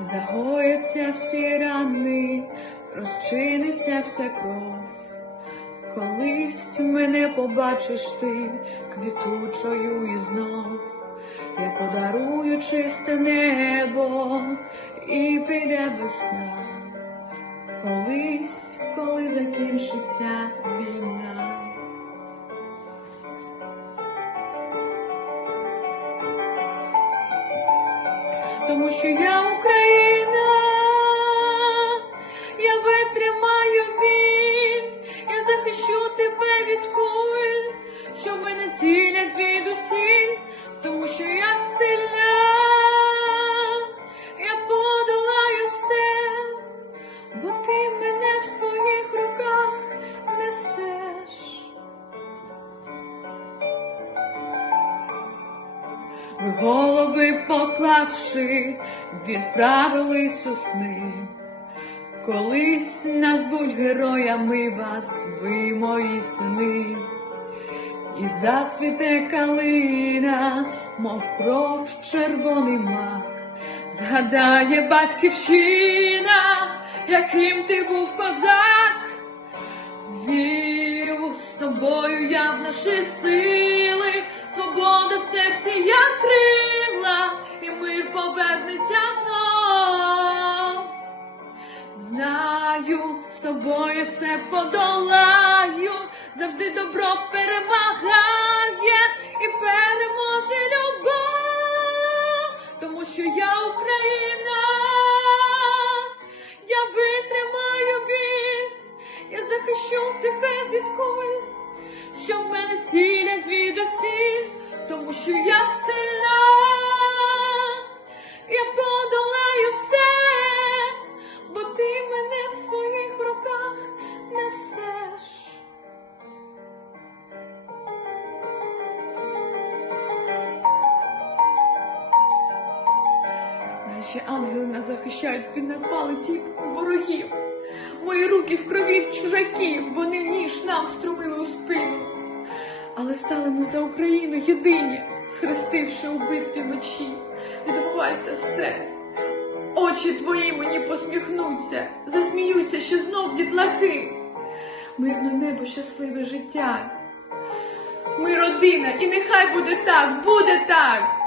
загояться всі рани, розчиниться вся кров. Колись мене побачиш ти квітучою і знов. Я подарую чисте небо і прийде весна. Колись, коли закінчиться війна. Тому що я Україна, я витримаю біль, я захищу тебе від куль, що мене цілять голови поклавши, відправились у сни. Колись назвуть героями вас, ви мої сини, і зацвіте калина, мов кров червоний мак, згадає батьківщина, яким ти був козак. Вірю з тобою я в наші сили, Знаю, з тобою все подолаю, завжди добро перемагає і переможе любов, тому що я Україна, я витримаю біль, я захищу тебе від куль, що в мене цілять звідусіль, тому що я сильна, Наші ангели нас захищають від напалитів ворогів. Мої руки в крові чужаків, вони ніж нам струмили у спину. Але стали ми за Україну єдині, схрестивши у битві мечі. Відбувайся все. Очі твої мені посміхнуться, засміються, що знов дітлахи. Мирне небо, щасливе життя. Ми родина, і нехай буде так, буде так.